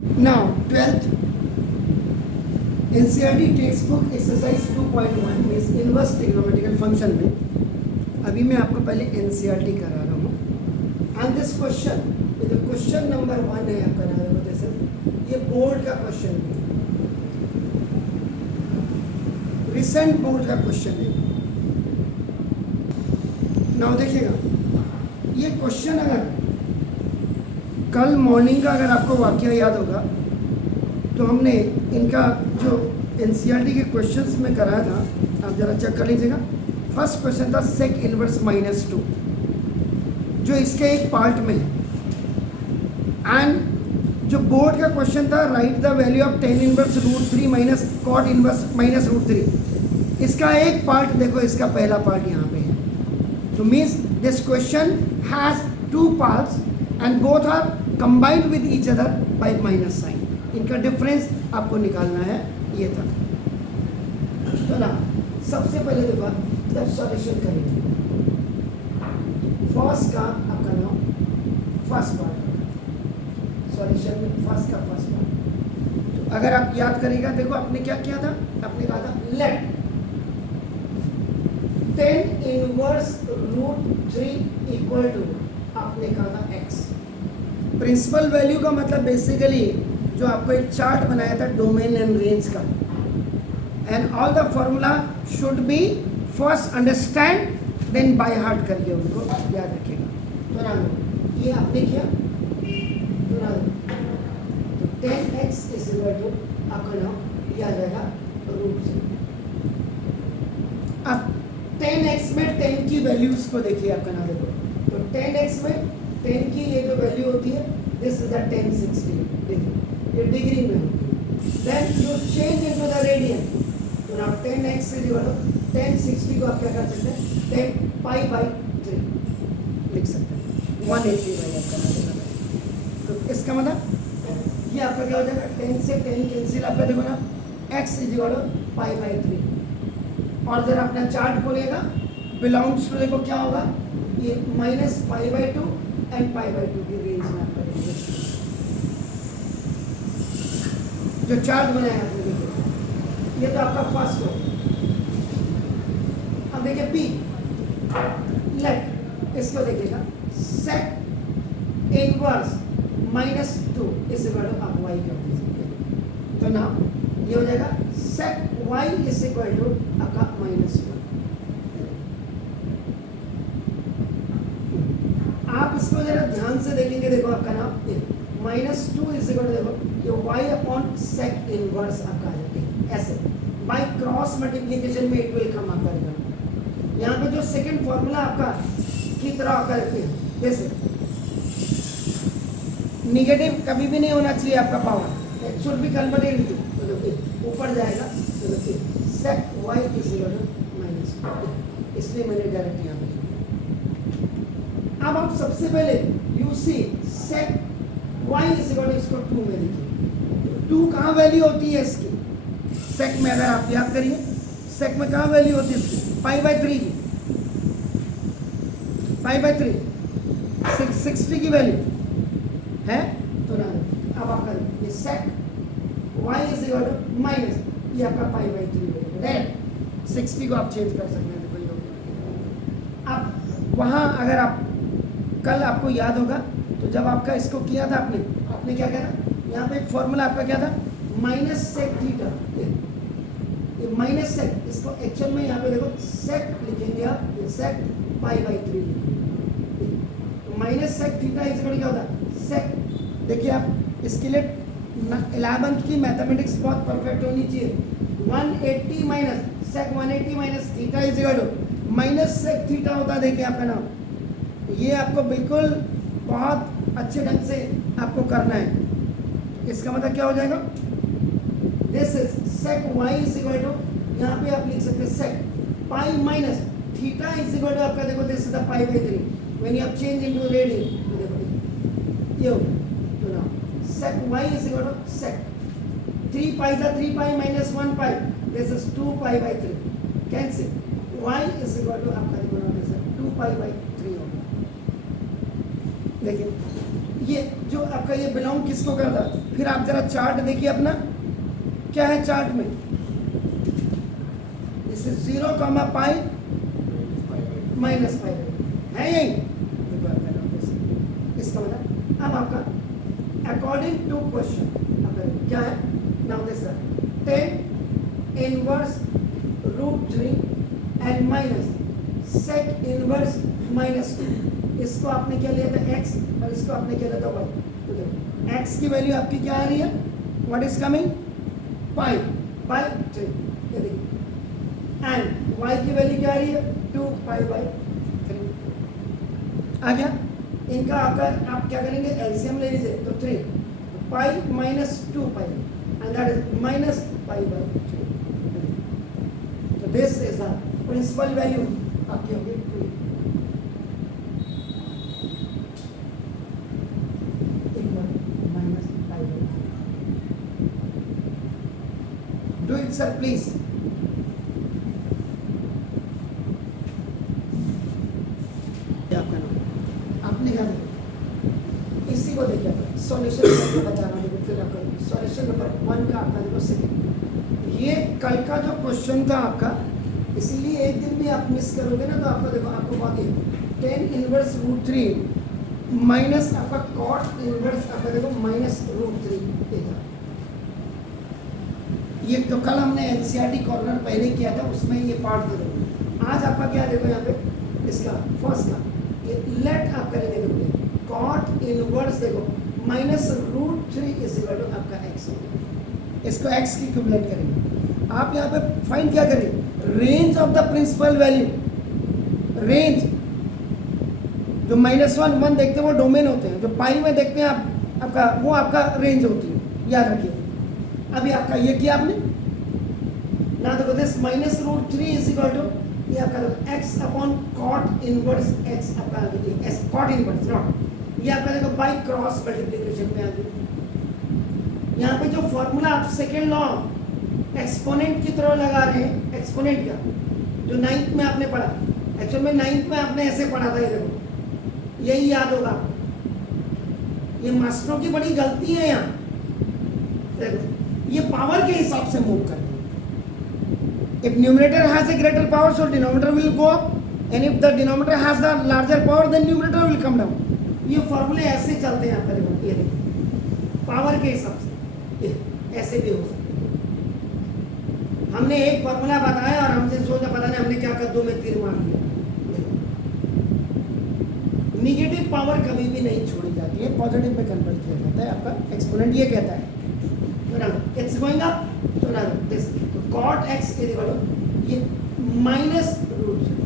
Now 12th NCERT textbook exercise 2.1 means inverse trigonometrical function में अभी मैं आपको पहले NCERT करा रहा हूँ एंड दिस क्वेश्चन जो क्वेश्चन नंबर 1 है आपका नाम जैसे ये बोर्ड का क्वेश्चन है, रिसेंट बोर्ड का क्वेश्चन है। नाउ देखिएगा ये क्वेश्चन अगर कल मॉर्निंग का अगर आपको वाकया याद होगा तो हमने इनका जो एनसीईआरटी के क्वेश्चंस में कराया था, आप जरा चेक कर लीजिएगा। फर्स्ट क्वेश्चन था सेक इनवर्स -2 जो इसके एक पार्ट में है एंड जो बोर्ड का क्वेश्चन था write the value of tan inverse √3 minus cot inverse -√3 इसका एक पार्ट देखो, इसका पहला पार्ट यहाँ पे है। तो means this question has 2 parts and both are combined with each other by minus sign. इनका डिफरेंस आपको निकालना है, ये था। तो ना सबसे पहले देखो जब सॉल्यूशन करेंगे फर्स्ट का आपका नाम फर्स्ट पार्ट सॉल्यूशन में फर्स्ट का फर्स्ट पार्ट। तो अगर आप याद करेगा देखो आपने क्या किया था, आपने कहा था लेट 10 इनवर्स √3 इक्वल टू आपने कहा था x। प्रिंसिपल वैल्यू का मतलब बेसिकली जो आपको एक चार्ट बनाया था डोमेन एंड रेंज का, and all the formula should be first understand then by heart करिए, उनको याद रखिएगा। तो ना ये आपने किया तो ना तो 10x इज इक्वल टू आपका नाम ये आ जाएगा √3। अब 10x में 10 की वैल्यूज को देखिए आपका नाम देखो, तो 10x में 10 की ये जो वैल्यू होती है दिस इज द 1060 देखिए ये डिग्री में होती है। Then you change into the radian, तो नाउ 10x से इक्वल टू 1060 को आप क्या कर सकते हैं 10 π/3 लिख सकते हैं 180 बाई आपका नाम। तो इसका मतलब ये आपका क्या हो जाएगा 10 से 10 कैंसिल आपका देखो ना x इज इक्वल टू π/3 और जरा अपना चार्ट खोलिएगा बिलोंग्स टू देखो क्या होगा ये -π/2 एंड π/2 की रेंज में आपका जो चार्ट बनाया आपने देखिए ये तो आपका फर्स्ट हो। अब देखिए p लेट इसको देखिएगा sec inverse -2 is equal to आप y कर दीजिए, तो ना ये हो जाएगा sec y is equal to आपका -1। आप इसको जरा ध्यान से देखेंगे देखो आपका नाम -2 इज इक्वल टू देखो ये y अपॉन सेक इनवर्स आपका आ जाएगा ऐसे बाय क्रॉस मल्टीप्लिकेशन में इट विल कम आपका रिजल्ट। यहाँ पे जो सेकंड फॉर्मूला आपका की तरह आपका रखते हैं जैसे निगेटिव कभी भी नहीं होना चाहिए आपका power, it should be converted into, तो देखिए ऊपर जाएगा तो देखिए सेक y इज इक्वल टू -2, इसलिए मैंने डायरेक्ट यहाँ पे लिखा। अब आप सबसे पहले you see sec y is equal to इसको 2 में लिखिए। 2 कहाँ वैल्यू होती है इसकी सेक में, अगर आप याद करिए सेक में कहाँ वैल्यू होती है इसकी π/3 की, π/3 660 की वैल्यू है। तो ना अब आपका ये sec y is equal to minus ये आपका π/3 डायरेक्ट 60 को आप चेंज कर सकते हैं। देखो अब वहाँ अगर आप कल आपको याद होगा तो जब आपका इसको किया था आपने क्या किया था, यहाँ पे एक फॉर्मूला आपका क्या था -sec थीटा, ये माइनस सेक इसको एक्चुअल में यहाँ पे देखो सेक लिखेंगे आप, ये सेक π/3 लिखेंगे। तो -sec थीटा इज इक्वल क्या होता है सेक। देखिए आप इसके लिए 11th की मैथमेटिक्स बहुत परफेक्ट होनी चाहिए। 180 minus sec 180 minus theta is equal to -sec theta होता है। देखिए आपका नाम ये आपको बिल्कुल बहुत अच्छे ढंग से आपको करना है। इसका मतलब क्या हो जाएगा this is sec y is equal to यहाँ पे आप लिख सकते हैं sec pi minus theta is equal to आपका देखो this is the π/3 when you have change into radian, तो देखो ये हो तो ना sec y is equal to sec 3 pi था 3 pi minus 1 pi this is 2 π/3 cancel y is equal to आपका देखो ना दिस 2 π/3 होगा। देखिए ये जो आपका ये बिलोंग किसको करता है फिर आप जरा चार्ट देखिए अपना, क्या है चार्ट में, इसे 0, पाई -5 है यही। इसका मतलब अब आपका अकॉर्डिंग टू क्वेश्चन क्या है, now this 10 inverse √3 and minus sec inverse -2। इसको आपने क्या लिया था x और इसको आपने क्या लिया था y। तो देखो x की वैल्यू आपकी क्या आ रही है, what is coming, pi by 3, ये देखिए, एंड y की वैल्यू क्या आ रही है, 2 पाई बाय 3 आ गया। इनका आपका आप क्या करेंगे, एलसीएम ले लीजिए, तो 3 pi -2 pi and that is -पाई बाय 3। तो this is the principal value आपकी होगी 2। Do it sir please. आपका नाम आपने क्या देखा, इसी को देखिए सॉल्यूशन बता रहा हूँ, फिर आपका सॉल्यूशन नंबर 1 का आपका देखो सेकंड, ये कल का जो क्वेश्चन था आपका, इसीलिए एक दिन भी आप मिस करोगे ना तो आपको देखो, आपको बाकी 10 इनवर्स √3 माइनस आपका कॉट इनवर्स आपका देखो -√3 देगा। ये जो कल हमने एनसीईआरटी कॉर्नर पहले किया था उसमें ये पार्ट दे दो। आज आपका क्या देखो यहाँ पे इसका फर्स्ट का ये लेट आप करेंगे, देखो कॉट इनवर्स देखो -√3 इज इक्वल टू आपका x, इसको x की इक्विवेलेंट करेंगे। आप यहाँ पे फाइंड क्या करेंगे, range of the principal value, range जो -1 1 देखते हैं वो डोमेन होते हैं, जो पाई में देखते हैं आप आपका वो आपका रेंज होती है, याद रखिए। अभी आपका ये किया आपने ना, देखो दिस -√3 इज इक्वल टू ये आपका x upon cot inverse x आपका s कॉट इनवर्स नॉट, ये आपका देखो बाय क्रॉस मल्टीप्लिकेशन में आ गई। यहाँ पे जो फॉर्मूला आप सेकेंड लॉ एक्सपोनेंट की तरह लगा रहे हैं, एक्सपोनेंट का जो 9th में आपने पढ़ा, एक्चुअल में 9th में आपने ऐसे पढ़ा था, ये देखो यही याद होगा। ये मास्टरों की बड़ी गलती है यहाँ, देखो ये पावर के हिसाब से मूव करते हैं। If numerator has a greater power, so denominator will go up, and if the denominator has the larger power, then numerator will come down. ये फॉर्मूले ऐसे चलते हैं आपका, देखो ये देखो पावर के हिसाब से, ये ऐसे भी हो सकते हैं। हमने एक फॉर्मूला बताया और हमसे सोचा पता नहीं हमने क्या कर दो में तीर मार दिया। निगेटिव पावर कभी भी नहीं छोड़ी जाती है, पॉजिटिव में कन्वर्ट किया जाता है। आपका एक्सपोनेंट ये कहता है it's going up, so now this cot x is equal to ये -√3।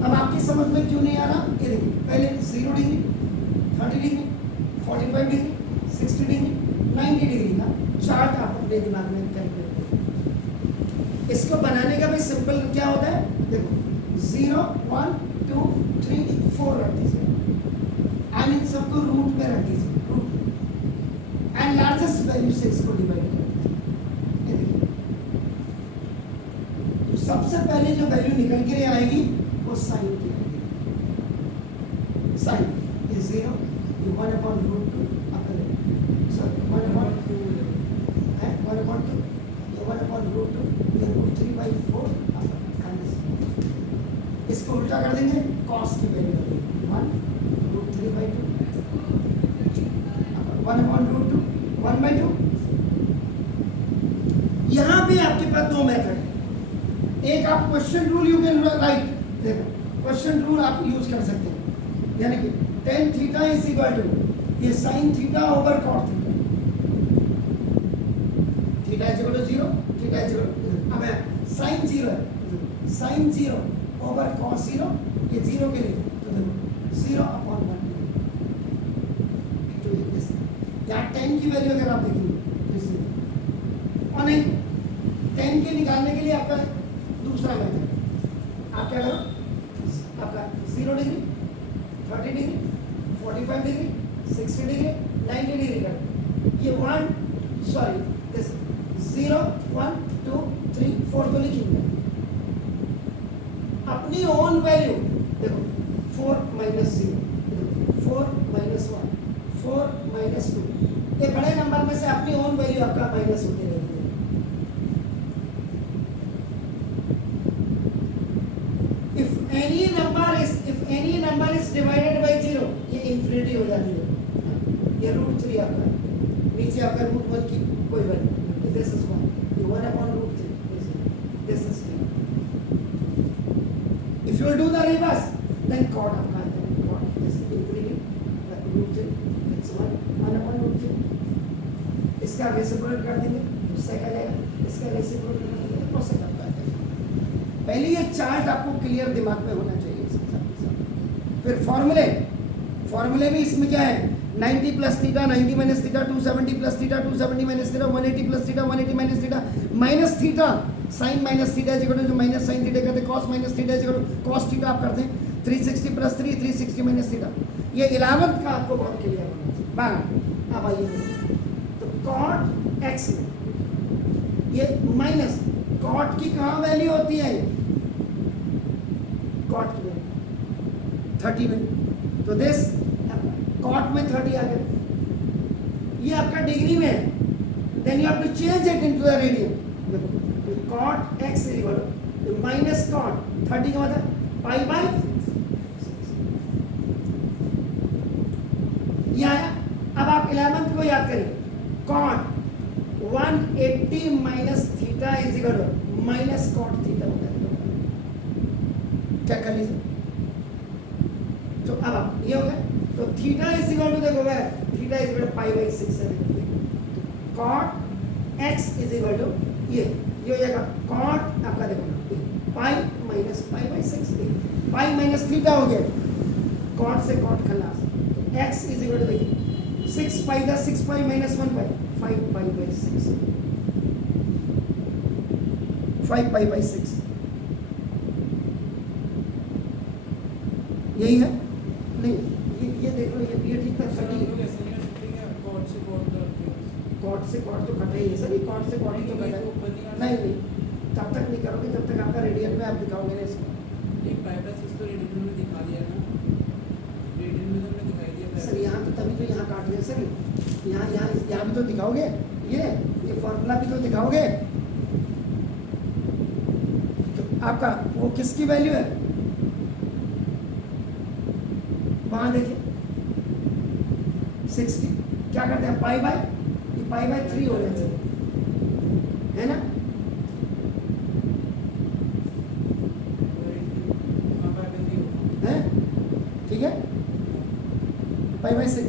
अब आपकी समझ में क्यों नहीं आ रहा, ये देखिए पहले 0 degree, 30 degree, 45 degree, 60 degree, 90 degree का चार्ट आप अपने दिमाग में कैलकुलेट करें। इसको बनाने का भी सिंपल क्या होता है, देखो 0 1 2 3 4 रख दीजिए, एंड इन सबको रूट में रख दीजिए, एंड लार्जेस्ट वैल्यू से इसको डिवाइड कर दीजिए। तो सबसे पहले जो वैल्यू निकल के आएगी वो साइन की आएगी, साइन ये 0 ये 1/√2 सॉरी 1/2 है 1/2 ये 1/√2 ये √3/4। इसको उल्टा कर देंगे, कॉस की वैल्यू 1 √3/2 1/√2 1/2। यहां भी आपके पास दो मेथड है, एक आप question rule you can write, देखो क्वेश्चन रूल आप यूज कर सकते हैं, यानी कि tan theta is equal to ये sin theta over cot theta is equal to 0, theta is equal to अब sin 0 है, sin 0 ओवर cos 0, ये 0 के लिए तो देखो 0/1 यहाँ 10 की वैल्यू अगर आप देखिए और नहीं 10 के निकालने के लिए आपका दूसरा मेथड, आप क्या करो, आपका 0 degree, 30 degree, 45 degree, 60 degree, 90 degree कर ये 0 1 2 3 4 को लिखेंगे। अपनी ओन वैल्यू देखो 4 - 0 4 - 1 4 - 2 ये बड़े नंबर में से अपनी ओन वैल्यू आपका माइनस होती रहेगी। If any number is divided by 0, ये इंफिनिटी हो जाती है। ये √3 आपका नीचे आपका √1 की कोई वैल्यू, दिस इज 1, ये 1/√3, this is 3। If you will do the reverse then cot आपका cot दिस इंफिनिटी √3, इट्स 1/√3। इसका रेसिप्रोकेट कर देंगे तो सेक आ जाएगा, इसका रेसिप्रोकेट कर देंगे तो कोसेक आपका आ जाएगा। पहले ये चार्ट आपको क्लियर दिमाग में होना चाहिए इसके साथ ही साथ। फिर फॉर्मूले भी इसमें क्या है, 90 plus theta 90 minus theta 270 plus theta 270 minus theta 180 plus theta 180 minus theta minus theta sine minus theta जो माइनस साइन थीटा कहते हैं, cos minus theta cos theta आप करते हैं, 360 प्लस 3 360 माइनस थीटा। ये 11th का आपको बहुत क्लियर होना चाहिए। बारह अब आइए तो कॉट एक्स में ये माइनस कॉट की कहाँ वैल्यू होती है, कॉट में 30 में, तो दिस कॉट में 30 आ गया, ये आपका डिग्री में है, then you have to change it into the radian. Cot x equal minus cot 30 का मतलब पाई बाय 6 ये आया। अब आप 11th को याद करें, cot 180 minus theta is equal to minus cot theta होगा। क्या कर लीजिए, तो अब आप ये हो गया, तो थीटा इज इक्वल टू देखो theta is equal to pi by 6 है, तो cot x is equal to ये हो जाएगा कॉट आपका देखो pi minus pi by 6, pi minus theta हो गया, कॉट से कॉट खलास, तो एक्स इज इक्वल टू देखिए 6 पाई दा 6 pi minus 1 pi 5 pi by 6, 5 pi by 6 यही है। नहीं ये देख लो, ये ठीक था, कॉट से कॉट तो कटा ही है सर, ये कॉट से कॉट ही तो कटा है। नहीं तब तक नहीं करोगे जब तक आपका रेडियन में आप दिखाओगे ना इसको। तो रेडियन में दिखा दिया ना, रेडियन में तो दिखाई दिया सर, यहाँ तो तभी तो यहाँ काट रहे सर, यहाँ भी तो दिखाओगे, ये फॉर्मूला भी तो दिखाओगे। तो आपका वो किसकी वैल्यू है वहां देखिए 60, क्या करते हैं पाई बाय 3 हो जाते है ना, है ठीक है, पाई बाय 6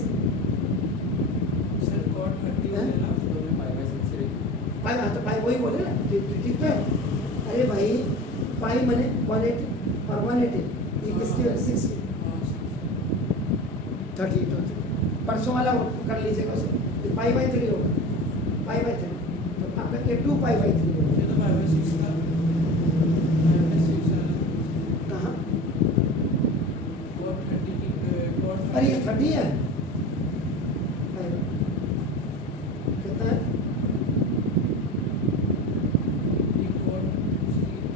पाई, हाँ तो पाई वही बोले ना, ठीक है। अरे भाई पाई मने 180 और 180 ये किसकी 60 38 हो जाए, परसों वाला कर लीजिएगा उसको, पाई बाय 3 होगा, पाई बाय 3 तो आपका ये 2 पाई बाय 3 होगा। ये तो पाई बाय 6 का कहाँ, कॉट 30 की अरे ये 30 है, कितना है, ये कॉट 30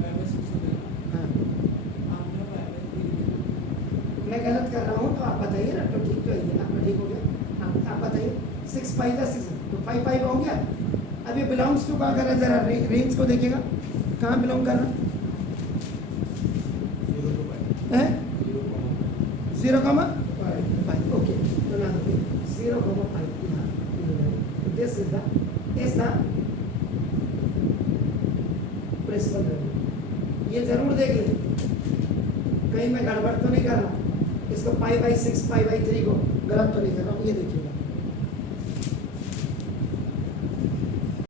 पाई बाय 6 हो गया। हाँ आपने पाई बाय 3 मैं गलत कर रहा हूँ तो आप बताइए ना, तो ठीक तो है, आपका ठीक हो गया, आप बताइए 6 पाई का 6 तो 5 पाई हो गया। अब ये बिलोंग्स टू कहाँ कर रहा है, जरा रेंज को देखिएगा कहाँ बिलोंग कर रहा है, 0 कॉमा 5, ओके, तो ना 0 comma 5, this is the principal value. ये जरूर देख लें कहीं मैं गड़बड़ तो नहीं कर रहा हूँ, इसको पाई बाय 6 पाई बाय 3 को गलत तो नहीं कर रहा हूँ, ये देखिएगा